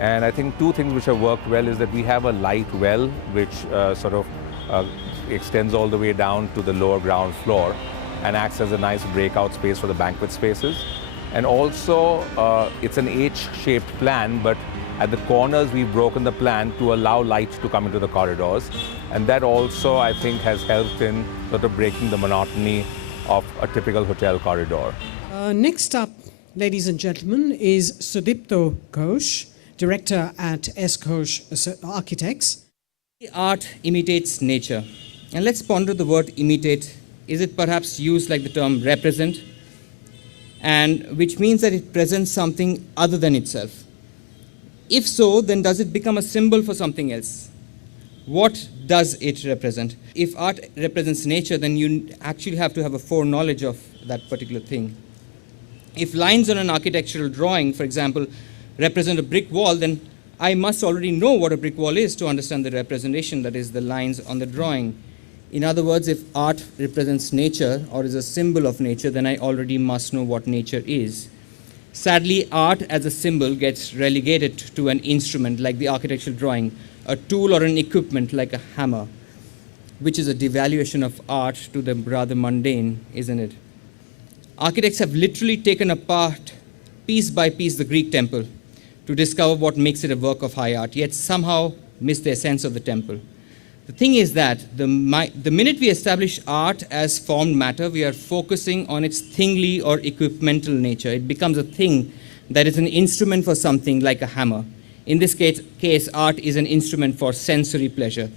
And I think two things which have worked well is that we have a light well which extends all the way down to the lower ground floor and acts as a nice breakout space for the banquet spaces. And also it's an H-shaped plan, but at the corners we've broken the plan to allow light to come into the corridors. And that also, I think, has helped in sort of breaking the monotony of a typical hotel corridor. Next up, ladies and gentlemen, is Sudipto Ghosh, director at S. Ghosh Architects. Art imitates nature. And let's ponder the word imitate. Is it perhaps used like the term represent? And which means that it presents something other than itself. If so, then does it become a symbol for something else? What does it represent? If art represents nature, then you actually have to have a foreknowledge of that particular thing. If lines on an architectural drawing, for example, represent a brick wall, then I must already know what a brick wall is to understand the representation, that is the lines on the drawing. In other words, if art represents nature or is a symbol of nature, then I already must know what nature is. Sadly, art as a symbol gets relegated to an instrument like the architectural drawing, a tool or an equipment like a hammer, which is a devaluation of art to the rather mundane, isn't it? Architects have literally taken apart, piece by piece, the Greek temple to discover what makes it a work of high art, yet somehow miss the essence of the temple. The thing is that the minute we establish art as formed matter, we are focusing on its thingly or equipmental nature. It becomes a thing that is an instrument for something like a hammer. In this case, art is an instrument for sensory pleasure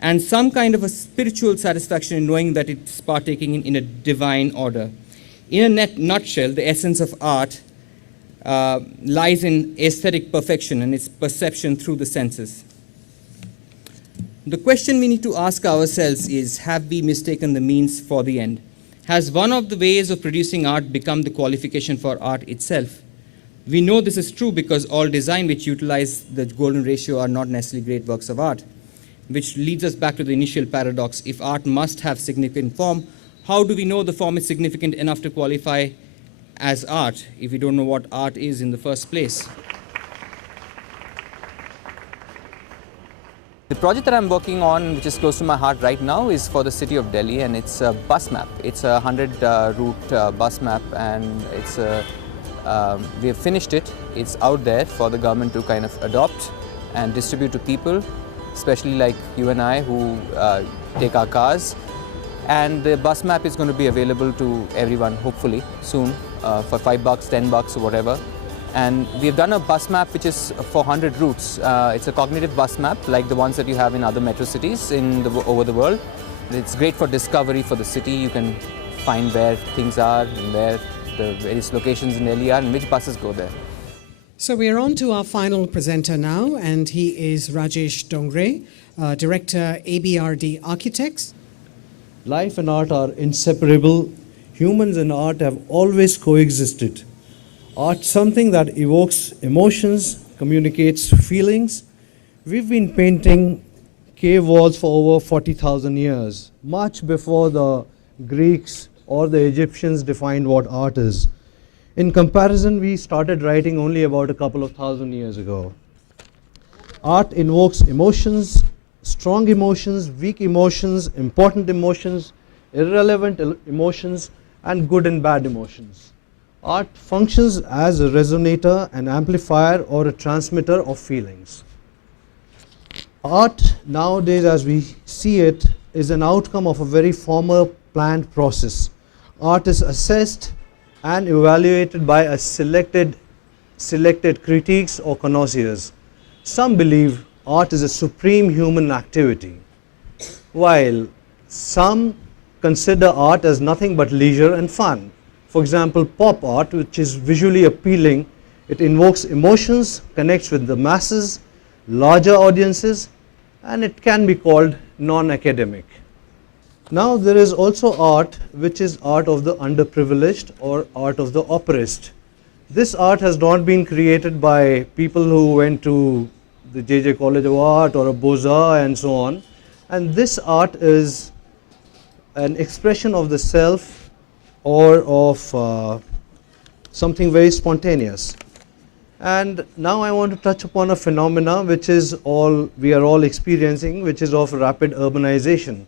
and some kind of a spiritual satisfaction in knowing that it's partaking in a divine order. In a nutshell, the essence of art lies in aesthetic perfection and its perception through the senses. The question we need to ask ourselves is, have we mistaken the means for the end? Has one of the ways of producing art become the qualification for art itself? We know this is true because all design which utilize the golden ratio are not necessarily great works of art, which leads us back to the initial paradox. If art must have significant form, how do we know the form is significant enough to qualify as art if we don't know what art is in the first place? The project that I'm working on, which is close to my heart right now, is for the city of Delhi, and it's a bus map. It's a 100-route bus map, and we have finished it. It's out there for the government to kind of adopt and distribute to people, especially like you and I who take our cars. And the bus map is going to be available to everyone, hopefully, soon, for $5, $10 or whatever. And we've done a bus map which is for 100 routes. It's a cognitive bus map like the ones that you have in other metro cities over the world. It's great for discovery for the city. You can find where things are and where the various locations in Delhi are and which buses go there. So we are on to our final presenter now, and he is Rajesh Dongre, Director, ABRD Architects. Life and art are inseparable. Humans and art have always coexisted. Art is something that evokes emotions, communicates feelings. We've been painting cave walls for over 40,000 years, much before the Greeks or the Egyptians defined what art is. In comparison, we started writing only about a couple of thousand years ago. Art invokes emotions, strong emotions, weak emotions, important emotions, irrelevant emotions, and good and bad emotions. Art functions as a resonator, an amplifier, or a transmitter of feelings. Art nowadays, as we see it, is an outcome of a very formal planned process. Art is assessed and evaluated by a selected critiques or connoisseurs. Some believe art is a supreme human activity, while some consider art as nothing but leisure and fun. For example, pop art, which is visually appealing, it invokes emotions, connects with the masses, larger audiences, and it can be called non-academic. Now there is also art which is art of the underprivileged or art of the oppressed. This art has not been created by people who went to the J.J. College of Art or a Beaux-Arts and so on, and this art is an expression of the self or of something very spontaneous. And now I want to touch upon a phenomena which is we are all experiencing, which is of rapid urbanization.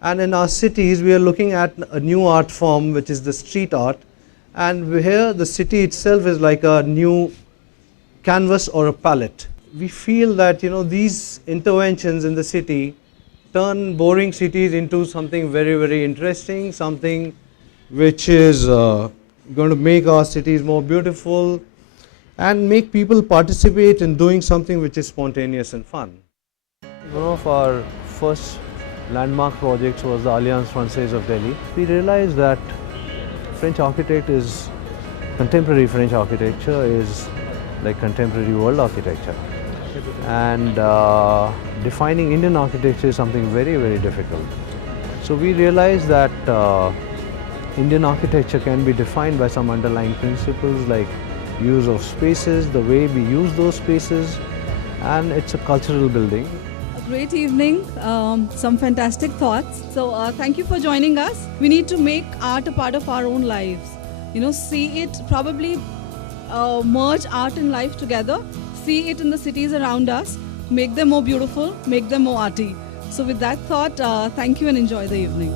And in our cities, we are looking at a new art form, which is the street art. And here, the city itself is like a new canvas or a palette. We feel that these interventions in the city turn boring cities into something very, very interesting, something which is going to make our cities more beautiful and make people participate in doing something which is spontaneous and fun. One of our first landmark projects was the Alliance Française of Delhi. We realized that contemporary French architecture is like contemporary world architecture. And defining Indian architecture is something very, very difficult. So we realized that Indian architecture can be defined by some underlying principles like use of spaces, the way we use those spaces, and it's a cultural building. A great evening, some fantastic thoughts. So thank you for joining us. We need to make art a part of our own lives. See it, probably merge art and life together, see it in the cities around us, make them more beautiful, make them more arty. So with that thought, thank you and enjoy the evening.